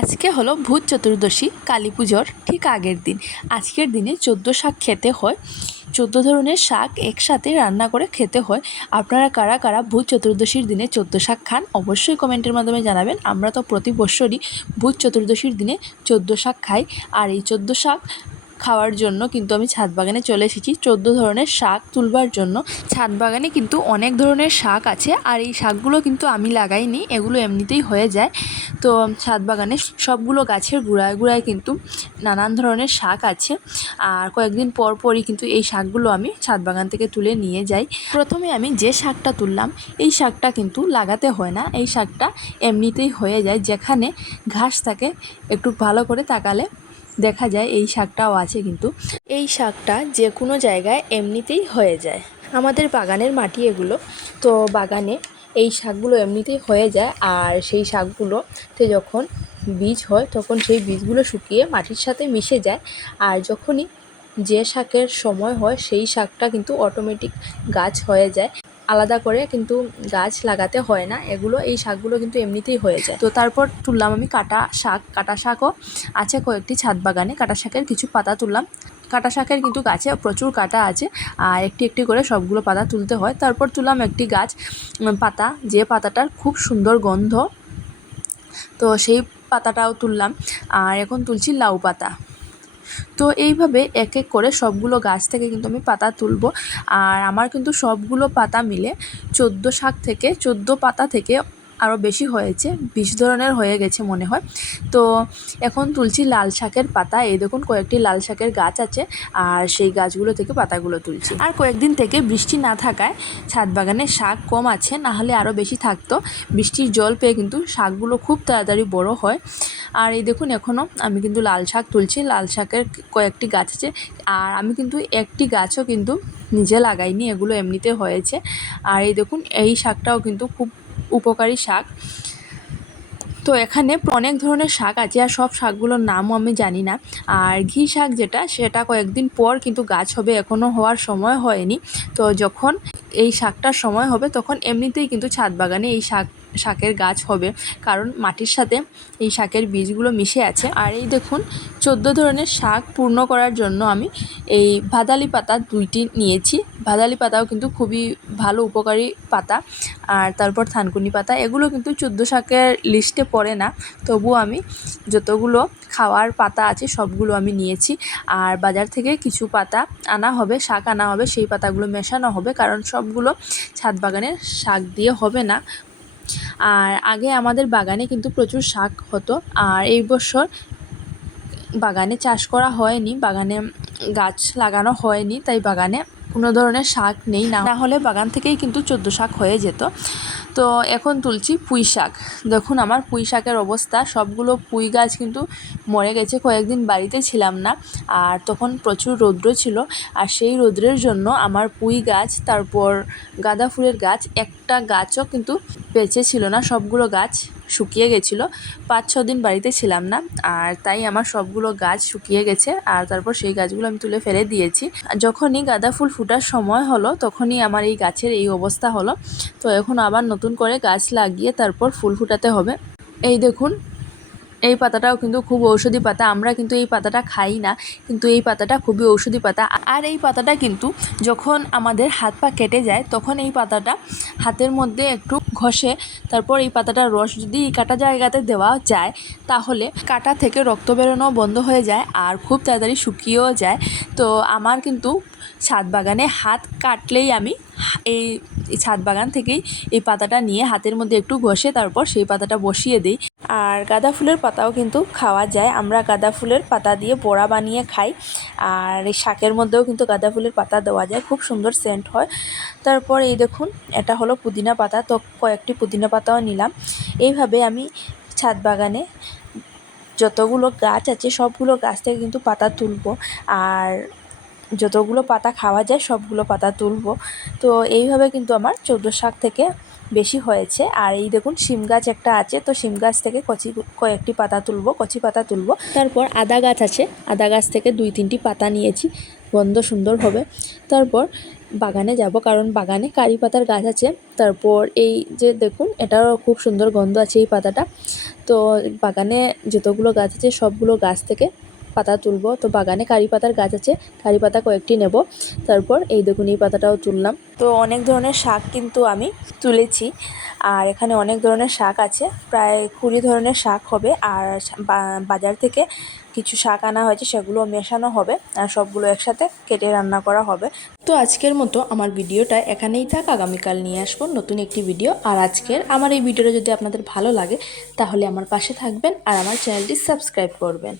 আজকে হলো ভূত চতুর্দশী, কালী পুজোর ঠিক আগের দিন। আজকের দিনে চোদ্দ শাক খেতে হয়। চোদ্দ ধরনের শাক একসাথে রান্না করে খেতে হয়। আপনারা কারা কারা ভূত চতুর্দশীর দিনে চোদ্দ শাক খান, অবশ্যই কমেন্টের মাধ্যমে জানাবেন। আমরা তো প্রতি বছরই ভূত চতুর্দশীর দিনে চোদ্দ শাক খাই। আর এই চোদ্দ শাক খাওয়ার জন্য কিন্তু আমি ছাদ বাগানে চলে এসেছি। চোদ্দ ধরনের শাক তুলবার জন্য। ছাদ বাগানে কিন্তু অনেক ধরনের শাক আছে, আর এই শাকগুলো কিন্তু আমি লাগাইনি, এগুলো এমনিতেই হয়ে যায়। তো ছাদ বাগানে সবগুলো গাছের গোড়ায় গোড়ায় কিন্তু নানান ধরনের শাক আছে, আর কয়েকদিন পর পরই কিন্তু এই শাকগুলো আমি ছাদ বাগান থেকে তুলে নিয়ে যাই। প্রথমে আমি যে শাকটা তুললাম, এই শাকটা কিন্তু লাগাতে হয় না। এই শাকটা এমনিতেই হয়ে যায়, যেখানে ঘাস থাকে, একটু ভালো করে তাকালে দেখা যায় এই শাকটাও আছে কিন্তু। এই শাকটা যে কোনো জায়গায় এমনিতেই হয়ে যায়। আমাদের বাগানের মাটি এগুলো। তো বাগানে এই শাকগুলো এমনিতেই হয়ে যায় আর সেই শাকগুলোতে যখন বীজ হয় তখন সেই বীজগুলো শুকিয়ে মাটির সাথে মিশে যায়। আর যখনই যে শাকের সময় হয় সেই শাকটা কিন্তু অটোমেটিক গাছ হয়ে যায়। আলাদা করে কিন্তু গাছ লাগাতে হয় না। এগুলো, এই শাকগুলো কিন্তু এমনিতেই হয়ে যায়। তো তারপর তুললাম আমি কাটা শাক, কাটা শাকও আছে কয়েকটি ছাদ বাগানে। কাটা শাকের কিছু পাতা তুললাম। কাটা শাকের কিন্তু গাছে প্রচুর কাটা আছে আর একটি একটি করে সবগুলো পাতা তুলতে হয়। তারপর তুললাম একটি গাছ পাতা। যে পাতাটার খুব সুন্দর গন্ধ, তো সেই পাতাটাও তুললাম। আর এখন তুলছি লাউ পাতা। তো এইভাবে এক এক করে সবগুলো গাছ থেকে কিন্তু আমি পাতা তুলব। আর আমার কিন্তু সবগুলো পাতা মিলে চোদ্দ শাক থেকে, চোদ্দ পাতা থেকে আরও বেশি হয়েছে, বিশ ধরনের হয়ে গেছে মনে হয়। তো এখন তুলছি লাল শাকের পাতা, এই দেখুন কয়েকটি লাল শাকের গাছ আছে, আর সেই গাছগুলো থেকে পাতাগুলো তুলছি। আর কয়েকদিন থেকে বৃষ্টি না থাকায় ছাদ বাগানে শাক কম আছে, না হলে আরও বেশি থাকতো। বৃষ্টির জল পেয়ে কিন্তু শাকগুলো খুব তাড়াতাড়ি বড় হয়। আর এই দেখুন এখনও আমি কিন্তু লাল শাক তুলছি, লাল শাকের কয়েকটি গাছ আছে। আর আমি কিন্তু একটি গাছও কিন্তু নিজে লাগাইনি, এগুলো এমনিতে হয়েছে। আর এই দেখুন এই শাকটাও কিন্তু খুব উপকারী শাক। তো এখানে অনেক ধরনের শাক আছে আর সব শাকগুলোর নামও আমি জানি না। আর ঘি শাক যেটা, সেটা কয়েকদিন পর কিন্তু গাছ হবে এখনও হওয়ার সময় হয়নি। তো যখন এই শাকটার সময় হবে, তখন এমনিতেই কিন্তু ছাদ বাগানে এই শাক, শাকের গাছ হবে। কারণ মাটির সাথে এই শাকের বীজগুলো মিশে আছে। আর এই দেখুন, চোদ্দ ধরনের শাক পূর্ণ করার জন্য আমি এই ভাদালি পাতা দুইটি নিয়েছি। ভাদালি পাতাও কিন্তু খুবই ভালো উপকারী পাতা। আর তারপর থানকুনি পাতা, এগুলো কিন্তু চোদ্দ শাকের লিস্টে পড়ে না। তবুও আমি যতগুলো খাওয়ার পাতা আছে সবগুলো আমি নিয়েছি। আর বাজার থেকে কিছু পাতা আনা হবে, শাক আনা হবে, সেই পাতাগুলো মেশানো হবে, কারণ সবগুলো ছাদ বাগানের শাক দিয়ে হবে না। আর আগে আমাদের বাগানে কিন্তু প্রচুর শাক হতো, আর এই বছর বাগানে চাষ করা হয়নি, বাগানে গাছ লাগানো হয়নি, তাই বাগানে কোনো ধরনের শাক নেই, না হলে বাগান থেকেই কিন্তু চোদ্দ শাক হয়ে যেত। তো এখন তুলছি পুঁই শাক। দেখুন আমার পুঁই শাকের অবস্থা, সবগুলো পুঁই গাছ কিন্তু মরে গেছে, কয়েকদিন বাড়িতে ছিলাম না। আর তখন প্রচুর রৌদ্র ছিল, আর সেই রৌদ্রের জন্য আমার পুঁই গাছ, তারপর গাঁদা ফুলের গাছ, একটা গাছও কিন্তু বেঁচে ছিল না সবগুলো গাছ। শুকিয়ে গেছিল। পাঁচ, ছ দিন বাড়িতে ছিলাম না, আর তাই আমার সবগুলো গাছ শুকিয়ে গেছে, আর তারপর সেই গাছগুলো আমি তুলে ফেলে দিয়েছি। যখনই গাঁদা ফুল ফুটার সময় হলো, তখনই আমার এই গাছের এই অবস্থা হলো। তো এখন আবার নতুন করে গাছ লাগিয়ে তারপর ফুল ফুটাতে হবে। এই দেখুন এই পাতাটাও কিন্তু খুব ঔষধি পাতা, আমরা কিন্তু এই পাতাটা খাই না, কিন্তু এই পাতাটা খুবই ঔষধি পাতা। আর এই পাতাটা কিন্তু যখন আমাদের হাত পা কেটে যায়, তখন এই পাতাটা হাতের মধ্যে একটু ঘষে, তারপর এই পাতাটার রস যদি কাটা জায়গাতে দেওয়া যায়, তাহলে কাটা থেকে রক্ত বেরোনো বন্ধ হয়ে যায় আর খুব তাড়াতাড়ি শুকিয়েও যায়। তো আমার কিন্তু ছাদ বাগানে হাত কাটলেই আমি এই ছাদ বাগান থেকেই এই পাতাটা নিয়ে হাতের মধ্যে একটু ঘষে, তারপর সেই পাতাটা বসিয়ে দিই। আর গাঁদা ফুলের পাতাও কিন্তু খাওয়া যায়। আমরা গাঁদা ফুলের পাতা দিয়ে বড়া বানিয়ে খাই। আর এই শাকের মধ্যেও কিন্তু গাঁদা ফুলের পাতা দেওয়া যায়। খুব সুন্দর সেন্ট হয়। তারপর এই দেখুন, এটা হলো পুদিনা পাতা। তো কয়েকটি পুদিনা পাতাও নিলাম। এইভাবে আমি ছাদ বাগানে যতগুলো গাছ আছে, সবগুলো গাছ থেকে কিন্তু পাতা তুলবো। আর যতগুলো পাতা খাওয়া যায়, সবগুলো পাতা তুলব। তো এইভাবে কিন্তু আমার চোদ্দ শাক থেকে বেশি হয়েছে। আর এই দেখুন, শিম গাছ একটা আছে, তো শিম গাছ থেকে কচি কয়েকটি পাতা তুলব, কচি পাতা তুলব। তারপর আদা গাছ আছে, আদা গাছ থেকে দুই তিনটি পাতা নিয়েছি, গন্ধ সুন্দর হবে। তারপর বাগানে যাব, কারণ বাগানে কারি পাতার গাছ আছে। তারপর এই যে দেখুন এটারও খুব সুন্দর গন্ধ আছে এই পাতাটা। তো বাগানে যতগুলো গাছ আছে, সবগুলো গাছ থেকে পাতা তুলবো। তো বাগানে কারি পাতার গাছ আছে, কারি পাতা কয়েকটি নেব। তারপর এই দেখুন, এই পাতাটাও তুললাম। তো অনেক ধরনের শাক কিন্তু আমি তুলেছি, আর এখানে অনেক ধরনের শাক আছে। প্রায় কুড়ি ধরনের শাক হবে, আর বাজার থেকে কিছু শাক আনা হয়েছে, সেগুলো মেশানো হবে, আর সবগুলো একসাথে কেটে রান্না করা হবে। তো আজকের মতো আমার ভিডিওটা এখানেই থাক। আগামীকাল নিয়ে আসব নতুন একটি ভিডিও। আর আজকের আমার এই ভিডিওটা যদি আপনাদের ভালো লাগে, তাহলে আমার পাশে থাকবেন, আর আমার চ্যানেলটি সাবস্ক্রাইব করবেন।